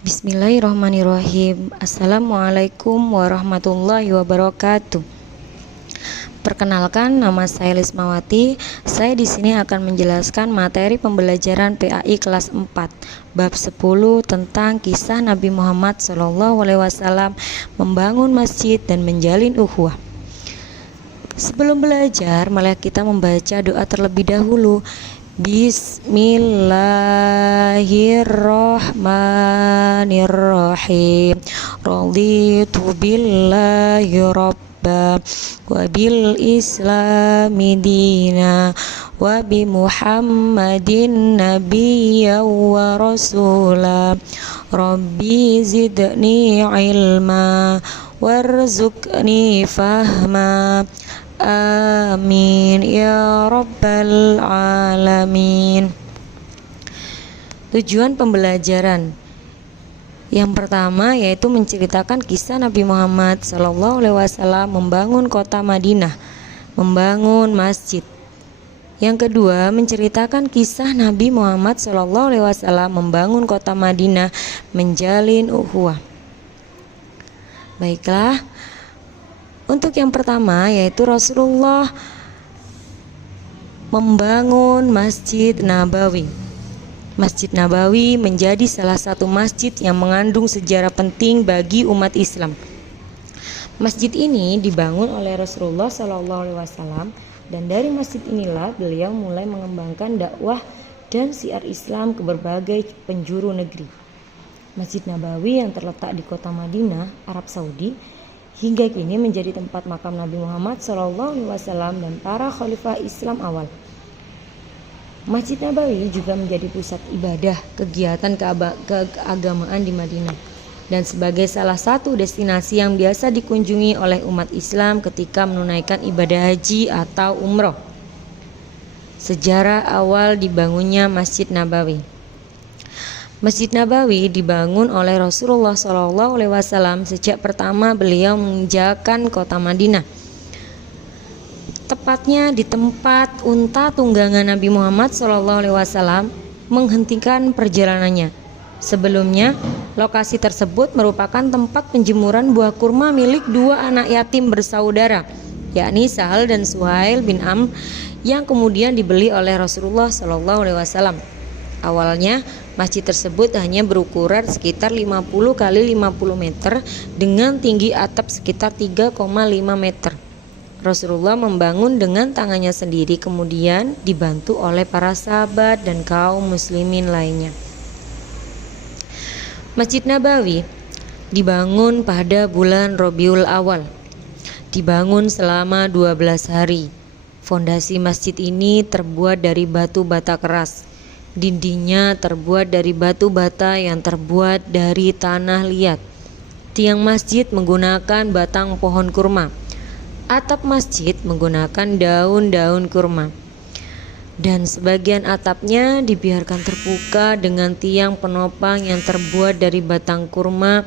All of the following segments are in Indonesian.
Bismillahirrahmanirrahim. Assalamualaikum warahmatullahi wabarakatuh. Perkenalkan, nama saya Lismawati. Saya di sini akan menjelaskan materi pembelajaran PAI kelas 4, bab 10 tentang kisah Nabi Muhammad SAW membangun masjid dan menjalin ukhuwah. Sebelum belajar, mari kita membaca doa terlebih dahulu. Bismillahirrahmanirrahim. Raditu billahi rabba wa bil islami dina wa bi muhammadin nabiyya wa rasula. Rabbi zidni ilma warzuqni fahma. Amin ya rabbal alamin. Tujuan pembelajaran yang pertama yaitu menceritakan kisah Nabi Muhammad SAW membangun kota Madinah, membangun masjid. Yang kedua, menceritakan kisah Nabi Muhammad SAW membangun kota Madinah, menjalin ukhuwah. Baiklah, untuk yang pertama yaitu Rasulullah membangun Masjid Nabawi. Masjid Nabawi menjadi salah satu masjid yang mengandung sejarah penting bagi umat Islam. Masjid ini dibangun oleh Rasulullah SAW dan dari masjid inilah beliau mulai mengembangkan dakwah dan syiar Islam ke berbagai penjuru negeri. Masjid Nabawi yang terletak di kota Madinah, Arab Saudi, hingga kini menjadi tempat makam Nabi Muhammad SAW dan para khalifah Islam awal. Masjid Nabawi juga menjadi pusat ibadah kegiatan keagamaan di Madinah dan sebagai salah satu destinasi yang biasa dikunjungi oleh umat Islam ketika menunaikan ibadah haji atau umroh. Sejarah awal dibangunnya Masjid Nabawi. Masjid Nabawi dibangun oleh Rasulullah SAW sejak pertama beliau menginjakan kota Madinah. Tepatnya di tempat unta tunggangan Nabi Muhammad SAW menghentikan perjalanannya. Sebelumnya, lokasi tersebut merupakan tempat penjemuran buah kurma milik dua anak yatim bersaudara, yakni Sahal dan Suhail bin Amr, yang kemudian dibeli oleh Rasulullah SAW. Awalnya, masjid tersebut hanya berukuran sekitar 50 kali 50 meter dengan tinggi atap sekitar 3,5 meter. Rasulullah membangun dengan tangannya sendiri, kemudian dibantu oleh para sahabat dan kaum muslimin lainnya. Masjid Nabawi dibangun pada bulan Rabiul Awal. Dibangun selama 12 hari. Fondasi masjid ini terbuat dari batu bata keras. Dindingnya terbuat dari batu bata yang terbuat dari tanah liat. Tiang masjid menggunakan batang pohon kurma. Atap masjid menggunakan daun-daun kurma. Dan sebagian atapnya dibiarkan terbuka dengan tiang penopang yang terbuat dari batang kurma,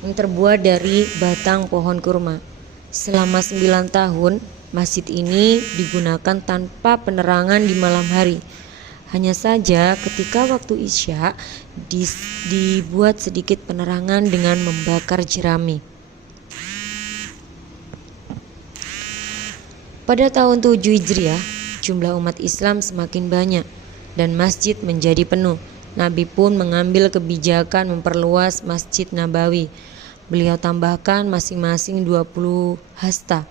yang terbuat dari batang pohon kurma. Selama 9 tahun, masjid ini digunakan tanpa penerangan di malam hari. Hanya saja ketika waktu Isya dibuat sedikit penerangan dengan membakar jerami. Pada tahun 7 Hijriah, jumlah umat Islam semakin banyak dan masjid menjadi penuh. Nabi pun mengambil kebijakan memperluas Masjid Nabawi. Beliau tambahkan masing-masing 20 hasta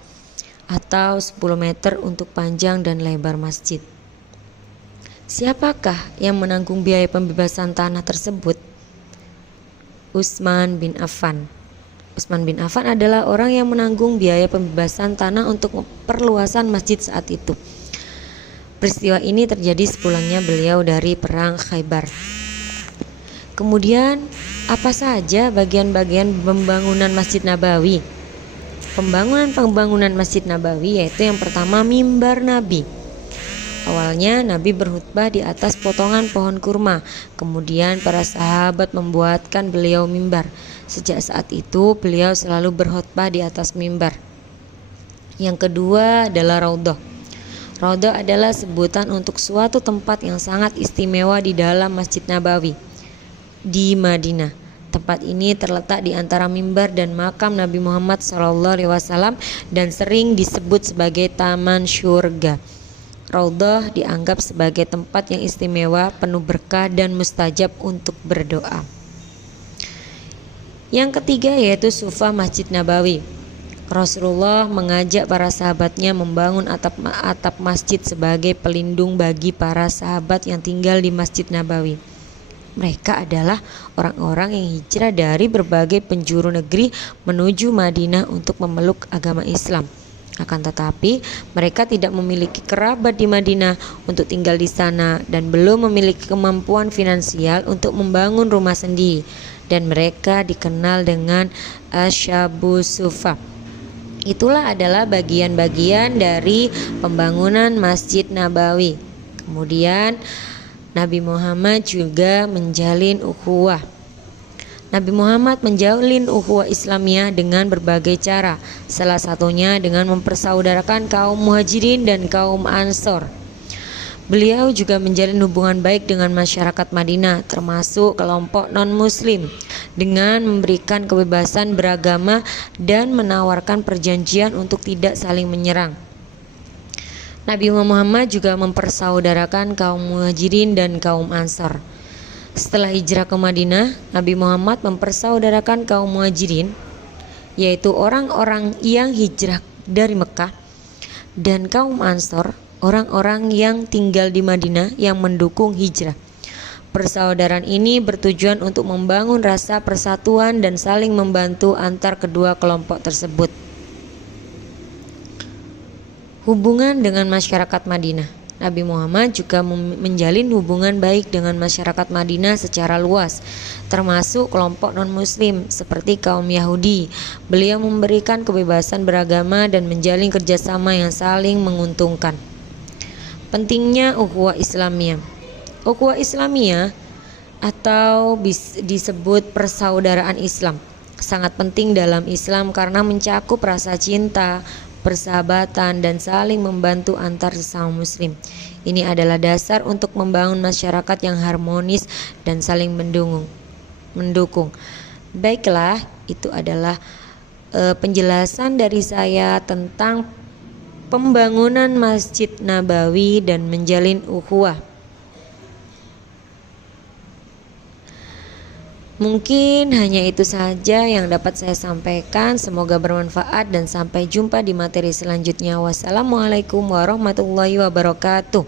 atau 10 meter untuk panjang dan lebar masjid. Siapakah yang menanggung biaya pembebasan tanah tersebut? Utsman bin Affan. Utsman bin Affan adalah orang yang menanggung biaya pembebasan tanah untuk perluasan masjid saat itu. Peristiwa ini terjadi sepulangnya beliau dari perang Khaybar. Kemudian, apa saja bagian-bagian pembangunan Masjid Nabawi? Pembangunan Masjid Nabawi yaitu yang pertama mimbar Nabi. Awalnya Nabi berkhutbah di atas potongan pohon kurma. Kemudian para sahabat membuatkan beliau mimbar. Sejak saat itu beliau selalu berkhutbah di atas mimbar. Yang kedua adalah Raudhah. Raudhah adalah sebutan untuk suatu tempat yang sangat istimewa di dalam Masjid Nabawi. di Madinah. Tempat ini terletak di antara mimbar dan makam Nabi Muhammad SAW dan sering disebut sebagai taman syurga. Raudhah dianggap sebagai tempat yang istimewa, penuh berkah dan mustajab untuk berdoa. Yang ketiga yaitu Sufah Masjid Nabawi. Rasulullah mengajak para sahabatnya membangun atap masjid sebagai pelindung bagi para sahabat yang tinggal di Masjid Nabawi. Mereka adalah orang-orang yang hijrah dari berbagai penjuru negeri menuju Madinah untuk memeluk agama Islam. Akan tetapi, mereka tidak memiliki kerabat di Madinah untuk tinggal di sana dan belum memiliki kemampuan finansial untuk membangun rumah sendiri. Dan mereka dikenal dengan Ashabu Sufa. Itulah adalah bagian-bagian dari pembangunan Masjid Nabawi. Kemudian Nabi Muhammad juga menjalin ukhuwah. Nabi Muhammad menjalin ukhuwah Islamiyah dengan berbagai cara, salah satunya dengan mempersaudarakan kaum Muhajirin dan kaum Ansor. Beliau juga menjalin hubungan baik dengan masyarakat Madinah, termasuk kelompok non-muslim, dengan memberikan kebebasan beragama dan menawarkan perjanjian untuk tidak saling menyerang. Nabi Muhammad juga mempersaudarakan kaum Muhajirin dan kaum Ansor. Setelah hijrah ke Madinah, Nabi Muhammad mempersaudarakan kaum Muhajirin, yaitu orang-orang yang hijrah dari Mekah, dan kaum Ansor, orang-orang yang tinggal di Madinah yang mendukung hijrah. Persaudaraan ini bertujuan untuk membangun rasa persatuan dan saling membantu antar kedua kelompok tersebut. Hubungan dengan masyarakat Madinah. Nabi Muhammad juga menjalin hubungan baik dengan masyarakat Madinah secara luas, termasuk kelompok non-muslim seperti kaum Yahudi. Beliau memberikan kebebasan beragama dan menjalin kerjasama yang saling menguntungkan. Pentingnya ukhuwah Islamiyah. Ukhuwah Islamiyah atau disebut persaudaraan Islam sangat penting dalam Islam karena mencakup rasa cinta, persahabatan, dan saling membantu antar sesama muslim. Ini adalah dasar untuk membangun masyarakat yang harmonis dan saling mendukung. Baiklah, itu adalah penjelasan dari saya tentang pembangunan Masjid Nabawi dan menjalin ukhuwah. Mungkin hanya itu saja yang dapat saya sampaikan. Semoga bermanfaat dan sampai jumpa di materi selanjutnya. Wassalamualaikum warahmatullahi wabarakatuh.